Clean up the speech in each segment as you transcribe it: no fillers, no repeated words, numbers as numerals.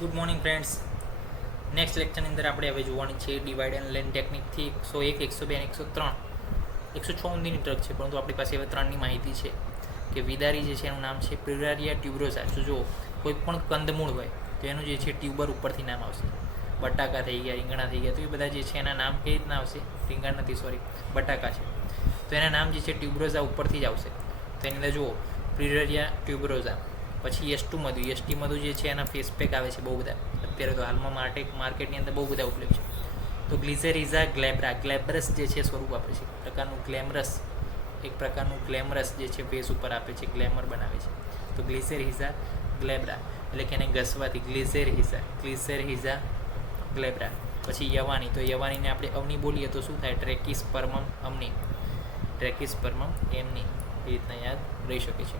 Good morning friends. Next લેક્ચરની અંદર આપણે હવે જોવાની છે ડિવાઇડ એન્ડ લેન ટેકનિકથી 101, 102 અને 103, 106 સુધીની ડ્રગ છે, પરંતુ આપણી પાસે હવે 3ની માહિતી છે કે વિદારી જે છે એનું નામ છે પ્યુરારિયા ટ્યુબરોસા. જો કોઈ પણ કંદમૂળ હોય તો એનું જે છે ટ્યુબર ઉપરથી નામ આવશે. બટાકા થઈ ગયા, રીંગણા થઈ ગયા, તો એ બધા જે છે એના નામ કઈ રીતના આવશે? રીંગણ નથી, સોરી, બટાકા છે તો એના નામ જે છે ટ્યુબરોસા ઉપરથી જ આવશે. તો એની અંદર જુઓ પ્યુરારિયા ટ્યુબરોસા. પછી યસ્ટુ મધુ. યસ્ટી મધુ જે છે એના ફેસ પેક આવે છે બહુ બધા, અત્યારે તો હાલમાં માર્કેટની અંદર બહુ બધા ઉપલબ્ધ છે. તો ગ્લિસેરિઝા ગ્લેબ્રા. ગ્લેબ્રસ જે છે સ્વરૂપ આપે છે, એક પ્રકારનું ગ્લેમરસ જે છે ફેસ ઉપર આપે છે, ગ્લેમર બનાવે છે. તો ગ્લિસેરિઝા ગ્લેબ્રા એટલે કે એને ઘસવાથી ગ્લિસેરિઝા ગ્લેબ્રા. પછી યવાની. તો યવાનીને આપણે અવની બોલીએ તો શું થાય? ટ્રેકિસ્પર્મમ અમની, ટ્રેકિસ્પર્મમ એમની, એ રીતના યાદ રહી શકે છે.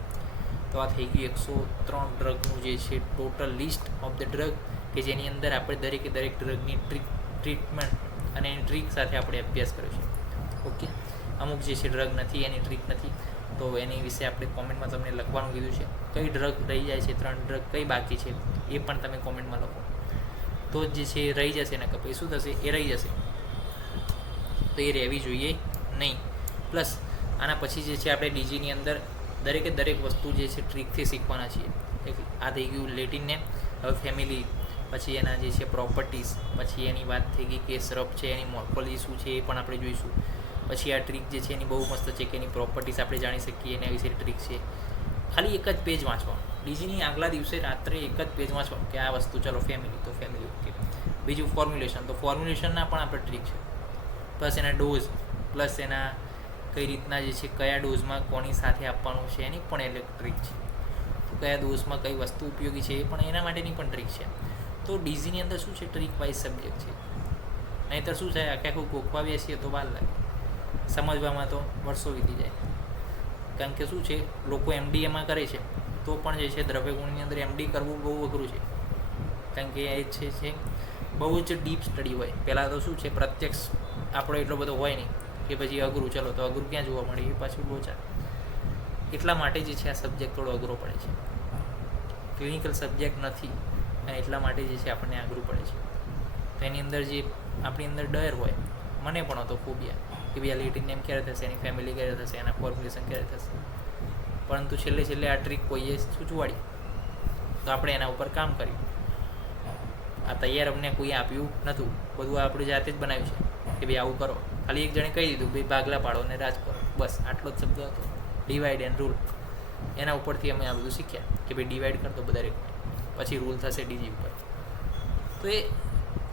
તો આ થઈ ગયું 103 ડ્રગનું જે છે total list of the drug, કે જેની અંદર આપણે દરેકે દરેક ડ્રગની ટ્રીટમેન્ટ અને એની ટ્રીક સાથે આપણે અભ્યાસ કર્યો છે. ઓકે, અમુક જે છે ડ્રગ નથી, એની ટ્રીક નથી, તો એની વિશે આપણે કોમેન્ટમાં તમને લખવાનું કીધું છે. કઈ ડ્રગ રહી જાય છે, 3 ડ્રગ કઈ બાકી છે એ પણ તમે કોમેન્ટમાં લખો, તો જે છે એ રહી જશે ને, કે પછી શું થશે? એ રહી જશે, તો એ રહેવી જોઈએ નહીં. પ્લસ આના પછી જે છે આપણે ડીજીની અંદર દરેકે દરેક વસ્તુ જે છે ટ્રીકથી શીખવાના છીએ. આ થઈ ગયું લેટિન નેમ. હવે ફેમિલી, પછી એના જે છે પ્રોપર્ટીઝ, પછી એની વાત થઈ ગઈ કે સરપ છે એની મોર્ફોલોજી શું છે એ પણ આપણે જોઈશું. પછી આ ટ્રીક જે છે એની બહુ મસ્ત છે કે એની પ્રોપર્ટીઝ આપણે જાણી શકીએ, એના વિશે ટ્રીક છે. ખાલી એક જ પેજ વાંચવાનું, ડીજીની આગલા દિવસે રાત્રે એક જ પેજ વાંચવાનું કે આ વસ્તુ, ચલો ફેમિલી, તો ફેમિલી ઓકે. બીજું ફોર્મ્યુલેશન, તો ફોર્મ્યુલેશનના પણ આપણે ટ્રીક છે. પ્લસ એના ડોઝ, પ્લસ એના કઈ રીતના જે છે કયા ડોઝમાં કોની સાથે આપવાનું છે એની પણ ટ્રીક છે. કયા ડોઝમાં કઈ વસ્તુ ઉપયોગી છે એ પણ એના માટેની પણ ટ્રીક છે. તો ડીઝીની અંદર શું છે? ટ્રીક વાઇઝ સબ્જેક્ટ છે. નહીંતર શું થાય, આખું ગોખવા બેસીએ તો વાર લાગે, સમજવામાં તો વર્ષો વીતી જાય. કારણ કે શું છે, લોકો એમડીએમાં કરે છે તો પણ જે છે દ્રવ્યગુણની અંદર એમડી કરવું બહુ અઘરું છે. કારણ કે એ છે બહુ જ ડીપ સ્ટડી હોય. પહેલાં તો શું છે, પ્રત્યક્ષ આપણો એટલો બધો હોય નહીં, કે પછી અઘરું, ચલો તો અઘરું ક્યાં જોવા મળે, એ પાછું લોચા. એટલા માટે જે છે આ સબ્જેક્ટ થોડો અઘરો પડે છે, ક્લિનિકલ સબ્જેક્ટ નથી, અને એટલા માટે જે છે આપણને અઘરું પડે છે. તો એની અંદર જે આપણી અંદર ડર હોય, મને પણ હતો ફોબિયા, કે ભાઈ આ લેટિન નેમ ક્યારે થશે, એની ફેમિલી ક્યારે થશે, એના ફોર્મ્યુલેશન ક્યારે થશે. પરંતુ છેલ્લે આ ટ્રીક કોઈએ સૂચવાડી તો આપણે એના ઉપર કામ કર્યું. આ તૈયાર અમને કોઈ આપ્યું નહોતું, બધું આપણે જાતે જ બનાવ્યું છે કે ભાઈ આવું કરો. ખાલી એક જણે કહી દીધું ભાઈ ભાગલા પાડો અને રાજ કરો, બસ આટલો જ શબ્દ હતો, ડિવાઈડ એન્ડ રૂલ. એના ઉપરથી અમે આ બધું શીખ્યા કે ભાઈ ડિવાઈડ કરતો બધા, પછી રૂલ થશે ડીજી ઉપર. તો એ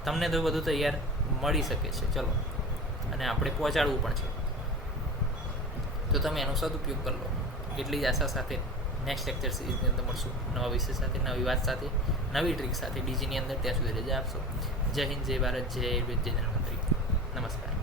તમને તો બધું તૈયાર મળી શકે છે, ચલો, અને આપણે પહોંચાડવું પણ છે, તો તમે એનો સદુપયોગ કરી લો. એટલી જ આશા સાથે નેક્સ્ટ લેક્ચર સિરીઝની અંદર મળશું, નવા વિષય સાથે, નવી વાત સાથે, નવી ટ્રીક સાથે ડીજીની અંદર. ત્યાં સુધી રજા આપશો. જય હિન્દ, જય ભારત, જય આયુર્વેદ, જય ધન્વંતરી. નમસ્કાર.